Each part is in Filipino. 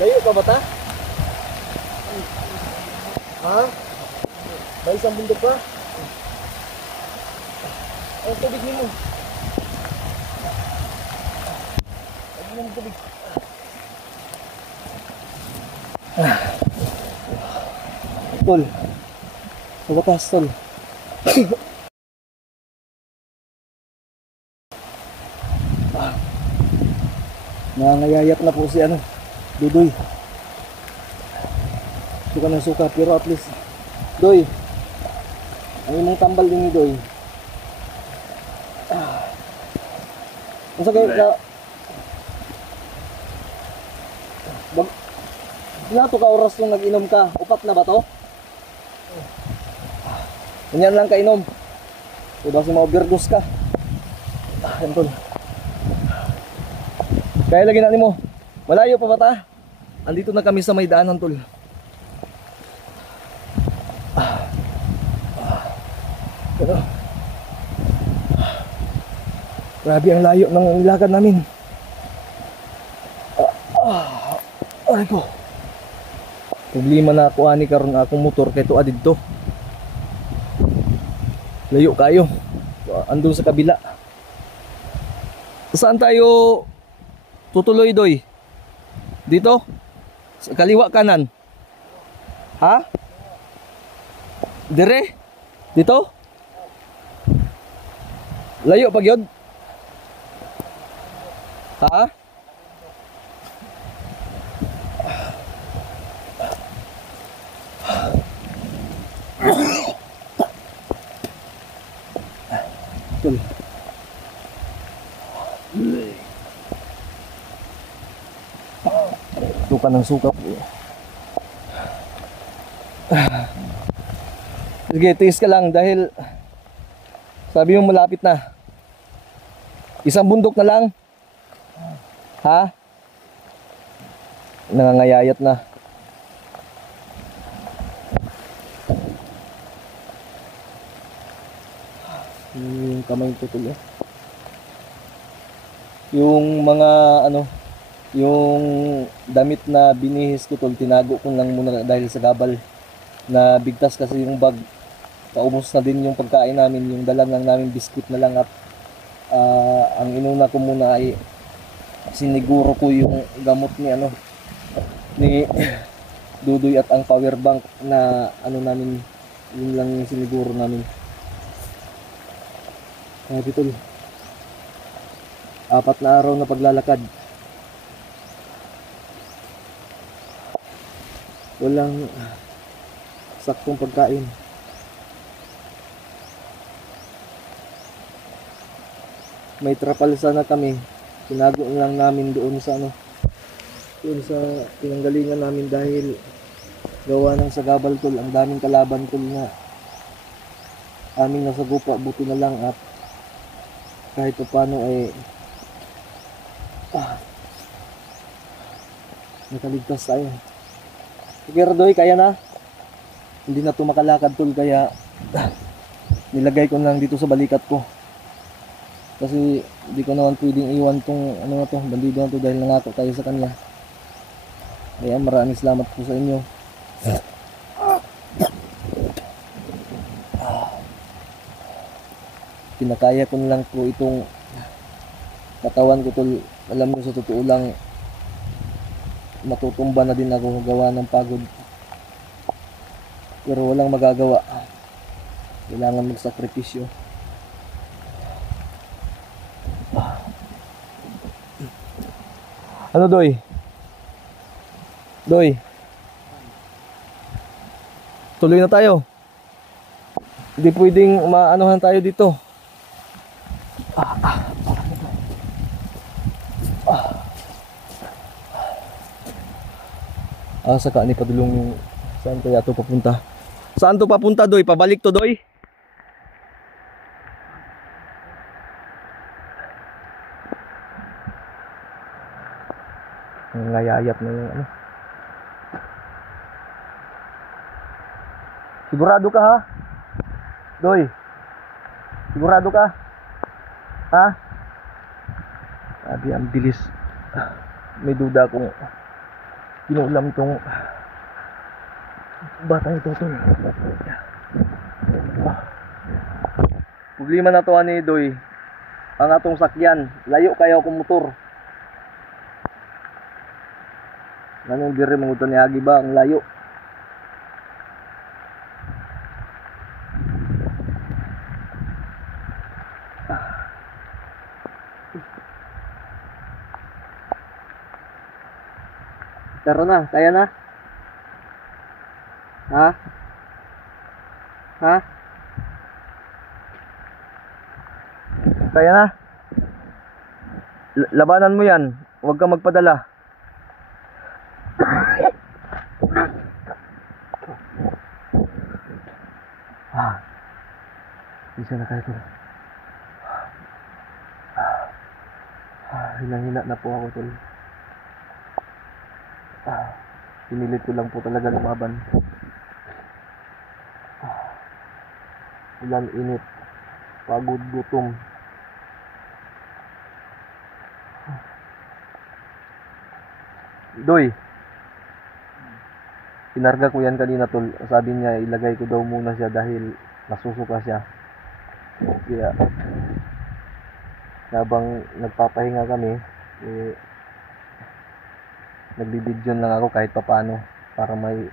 Layo pa ba ta? Ha? May isang bundok pa? Ang tubig mo. Ang mo tubig. Tol. Sa batas, tol. Nangayayat na po si Dudoy. Suka ng suka, pero at least Doy, ang imong tambal din ni Doy. Ang sagay ka ilan to ka oras nung nag-inom ka? Upat na ba to? Ganyan lang ka inom. Diba si ma-overdose ka? Yan tol. Kaya lagi na mo. Malayo pa ba ta? Andito na kami sa may daanan tol. Pero grabe ang layo ng ilakad namin. Ay ko. Problema na ako ani karon akong motor kay tuwa didto. Layo kayo. Andun sa kabila. Saan tayo tutuloy, Doy? Dito? Sa kaliwa kanan? Ha? Dire? Dito? Layo pa gyud? Ha? Tol. Suka ng suka po. Sige, tiis ka lang dahil sabi mo malapit na. Isang bundok na lang. Ha? Nangangayayat na. Yung kamay ko tuloy. Yung mga yung damit na binihis ko tol, tinago ko lang muna dahil sa gabal na bigtas kasi yung bag. Kaubos na din yung pagkain namin, yung dala lang namin biskuit na lang at ang inuna ko muna ay siniguro ko yung gamot ni Dudoy at ang power bank na namin, yun lang yung siniguro namin. Kaya tol, 4 na araw na paglalakad, walang saktong pagkain. May trapal sana kami, tinago lang namin doon sa doon sa pinanggalingan namin dahil gawa ng sagabal tol, ang daming kalaban tol na aming nasagupa. Buti na lang at kahit paano ay nakaligtas tayo. Sige Rodoy, kaya na. Hindi na ito makalakad tol, kaya nilagay ko lang dito sa balikat ko. Kasi hindi ko naman pwedeng iwan tong bandido na to dahil nangako tayo sa kanya. Kaya maraming salamat po sa inyo. Pinakaya ko lang po itong katawan ko tol. Alam mo, sa totoo lang matutumba na din ako gawa ng pagod. Pero walang magagawa. Kailangan magsakripisyo. Ano Doy? Doy, tuloy na tayo. Hindi pwedeng maanuhan tayo dito. Saka ni padulong yung saan kaya to papunta? Saan to papunta Doy? Pabalik to Doy? Ngayayat na yung Sigurado ka ha? Doy, sigurado ka? Ha? Sabi ang bilis. May duda kung kinulam tong batang ito tol. Problema na to ani Doy. Ang atong sakyan, layo kayo kung motor. Nanong dire mangutan ni agi ba ang layo. Tara na, kaya na? Ha? Ha? Kaya na? Labanan mo yan. Huwag kang magpadala. Isa na tayo. Hinang-hina na po ako tol. Pinilit ko lang po talaga lumaban. Ulan, init, pagod, gutom. Doy, pinarga ko yan kanina tol. Sabi niya ilagay ko daw muna siya dahil nasusuka siya. Kaya habang nagpapahinga kami, nagbibidyon lang ako kahit papaano para may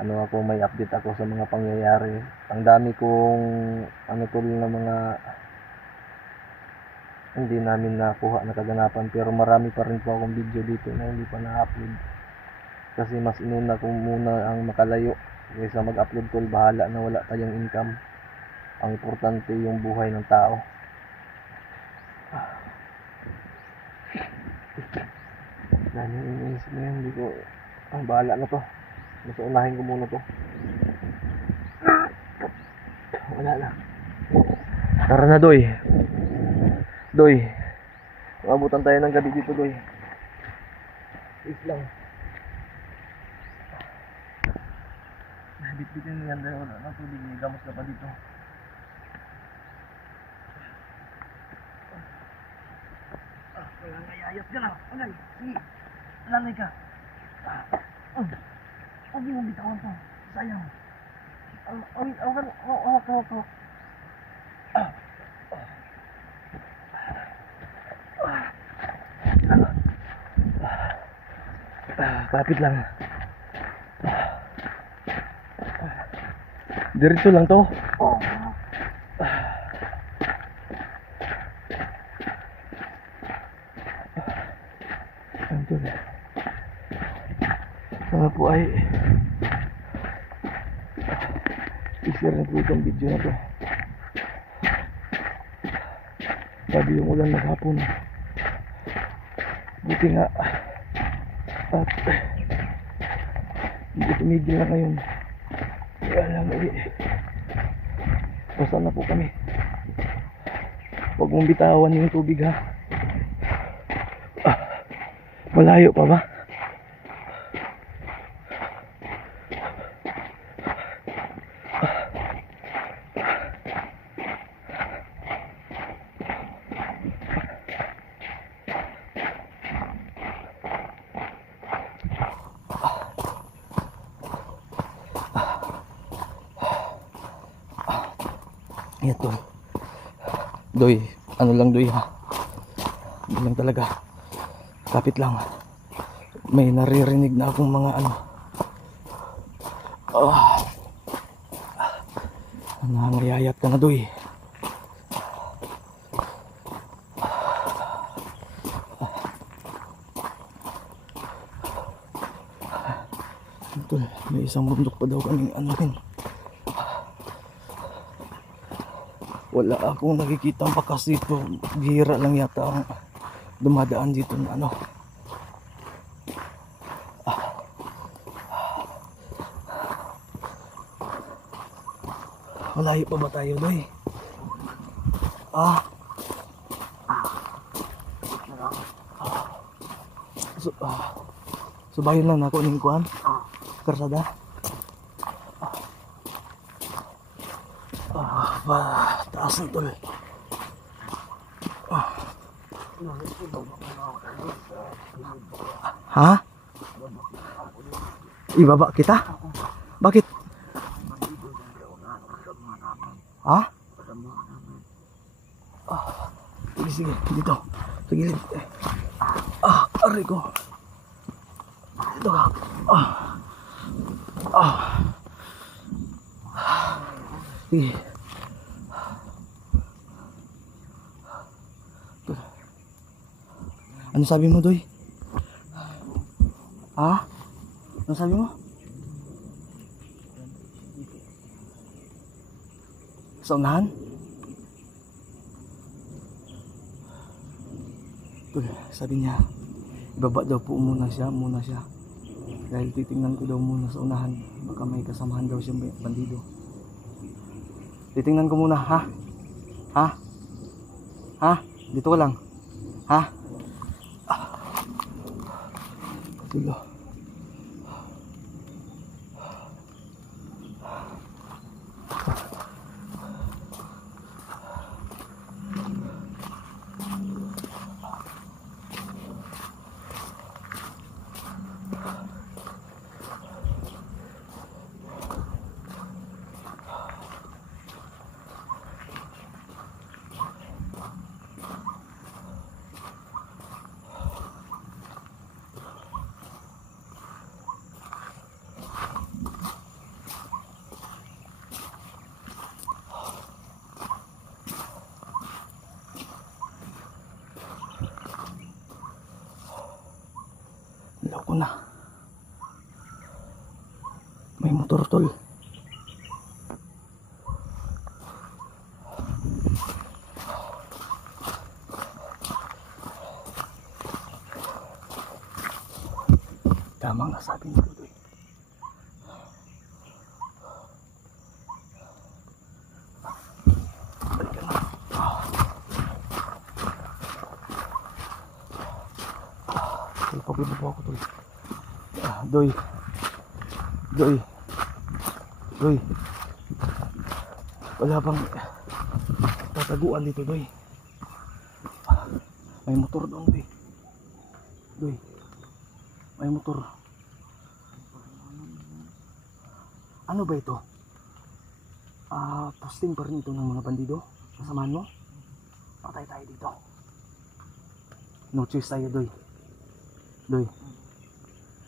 may update ako sa mga pangyayari. Ang dami kong tol na mga hindi namin nakuha na kaganapan, pero marami pa rin po akong video dito na hindi pa na-upload kasi mas inuna ko muna ang makalayo kaysa mag-upload tol. Bahala na wala tayong income, ang importante yung buhay ng tao. Dahil yung iniisip na yan, hindi ko bahala na to, mas unahin ko muna to. Wala na. Tara na Doy. Doy, mabutan tayo ng gabi dito Doy. Is lang. Bit-bitin mo yan dahil wala na tubig, may gamos na pa dito. Wala nga yayat ka na. Alay, sige. Alanay ka. Huwag mo bitawan to. Sayang. Hawak. Kapit lang. Diretso lang to. Ito na. Sana po ay i-share na po itong video na to. Sabi yung ulan maghapon. Buti nga at hindi tumigil na ngayon. Kaya lang basta na po kami. Huwag mong bitawan yung tubig ha. Malayo pa ba? Ito Doy, lang Doy ha. Hindi lang talaga. Kapit lang. May naririnig na akong mga nangayayat ka na Doy. Ito, may isang bundok pa daw kaming rin. Wala akong nakikita ang bakas dito. Bihira lang yata ang dumadaan dito na Malayo pa ba tayo Doy? Subayon lang ako ng kuan karsada. Taas ng tol. Ha? Ibaba kita? Bakit? Ha? Sige, sige. Dito. Sa gilid. Aray ko. Dito ka. Sige. Ano sabi mo, Doy? Ha? Ano sabi mo? Sa unahan? Sabi niya, ibaba daw po muna siya. Dahil titingnan ko daw muna sa unahan. Baka may kasamahan daw siyang bandido. Titingnan ko muna, ha? Ha? Ha? Dito ko lang. Ha? Tulo. Loko na. May motor, tol. Tama nga sabi ni Tutoy. Balikan na. Pabibaba ako, tol. Doy. Wala bang tataguan dito, Doy? May motor doon, Doy. May motor. Ano ba ito? Posting pa rin ito ng mga bandido. Kasamahan mo? Patay tayo dito. No choice tayo, Doy.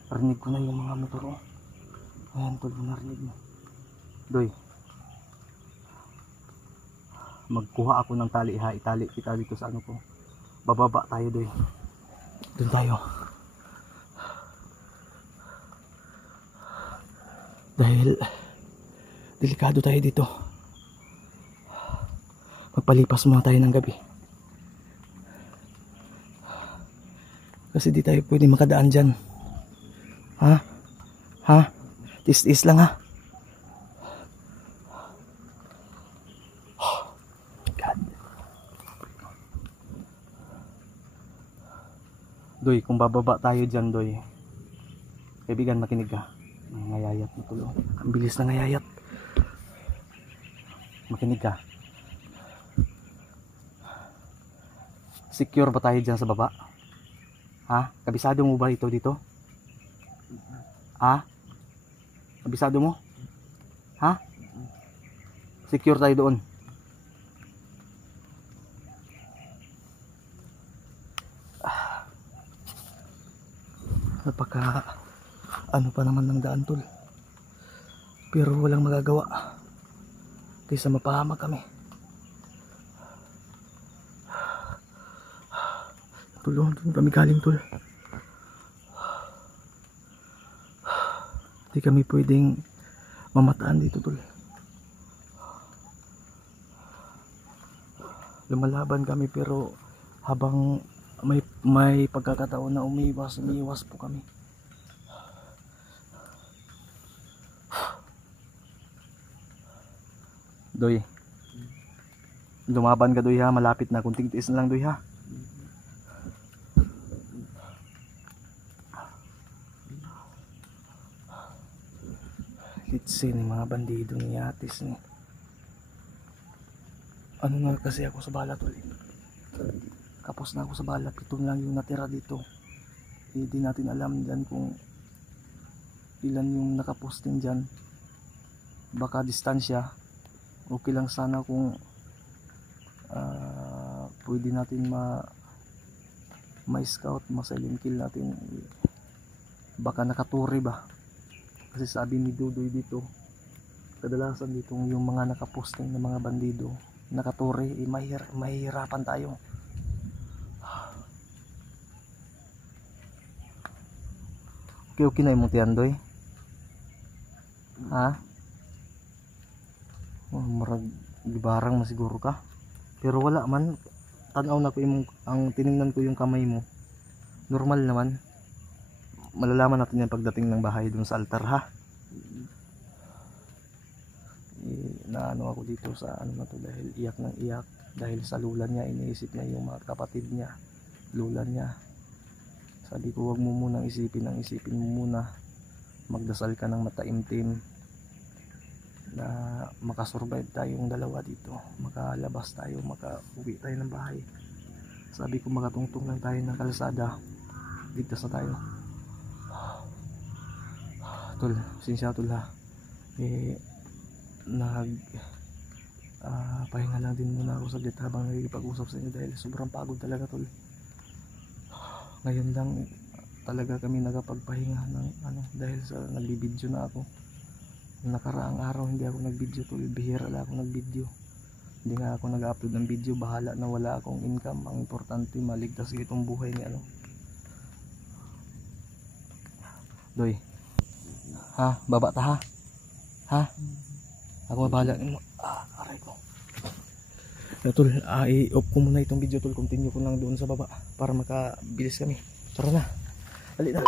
Parinig ko na yung mga motor, oh. Ayan, tol, narinig mo. Doy, magkuha ako ng tali, ha. Itali kita dito sa ano ko. Bababa tayo, Doy. Doon tayo. Dahil delikado tayo dito. Magpalipas muna tayo ng gabi. Kasi di tayo pwede makadaan dyan. Ha? Tis-tis lang, ha? God. Doy, kung bababa tayo dyan, Doy, kaibigan, makinig ka. Ngayayat na tulo. Ang bilis na ngayayat. Makinig ka. Secure ba tayo dyan sa baba? Ha? Kabisado mo ba ito dito? Ha? Kabisado mo? Ha? Secure tayo doon. Napaka ano pa naman ng daan, tol. Pero walang magagawa. Kaysa mapahama kami. Tulong kami galing, tol. Hindi kami pwedeng mamataan dito, tol. Lumalaban kami, pero habang may pagkakataon na umiwas po kami. Doy, lumaban ka, Doy, ha. Malapit na, kunting tiis na lang, Doy, ha. Litsi ni mga bandido ni Atis ni. Ano na kasi ako sa balat, ulit. Kapos na ako sa balat. Ito lang yung natira dito. Hindi natin alam dyan kung ilan yung nakaposting dyan. Baka distansya. Okay lang sana kung pwede natin ma-scout, ma-silent kill natin. Baka nakaturi ba? Kasi sabi ni Dudoy dito, kadalasan dito yung mga nakaposting na mga bandido, nakaturi, mahihirapan tayo. Okay na yung Tiandoy. Ha? Marag gibarang masiguro ka. Pero wala man, tanaw na ko imong, ang tiningnan ko yung kamay mo. Normal naman. Malalaman natin yan pagdating ng bahay dun sa altar, ha. Naano ako dito sa ano na to, dahil iyak ng iyak, dahil sa lula niya, iniisip niya yung mga kapatid niya, lula niya. Sabi ko, wag mo munang isipin mo muna, magdasal ka ng mataimtim na makasurvive tayong dalawa dito, makalabas tayo, makauwi tayo ng bahay. Sabi ko, makatungtong lang tayo ng kalsada, ligtas na tayo. Tol, sinsya tol ha, pahinga lang din muna ako saglit habang nagkikipag-usap sa inyo dahil sobrang pagod talaga tol. Ngayon lang talaga kami nakapagpahinga ng dahil sa nagbibideo na ako. Nakaraang araw hindi ako nagbideo tol, bihira lang ako nagbideo. Hindi nga ako nag-upload ng video, bahala na wala akong income. Ang importante maligtas itong buhay ni Doy. Ha, baba ta ha. Ha? Ako bahala mo. Aray ko. Tol, i-off ko muna itong video tol. Continue ko lang doon sa baba para makabilis kami. Tara na. Dali na.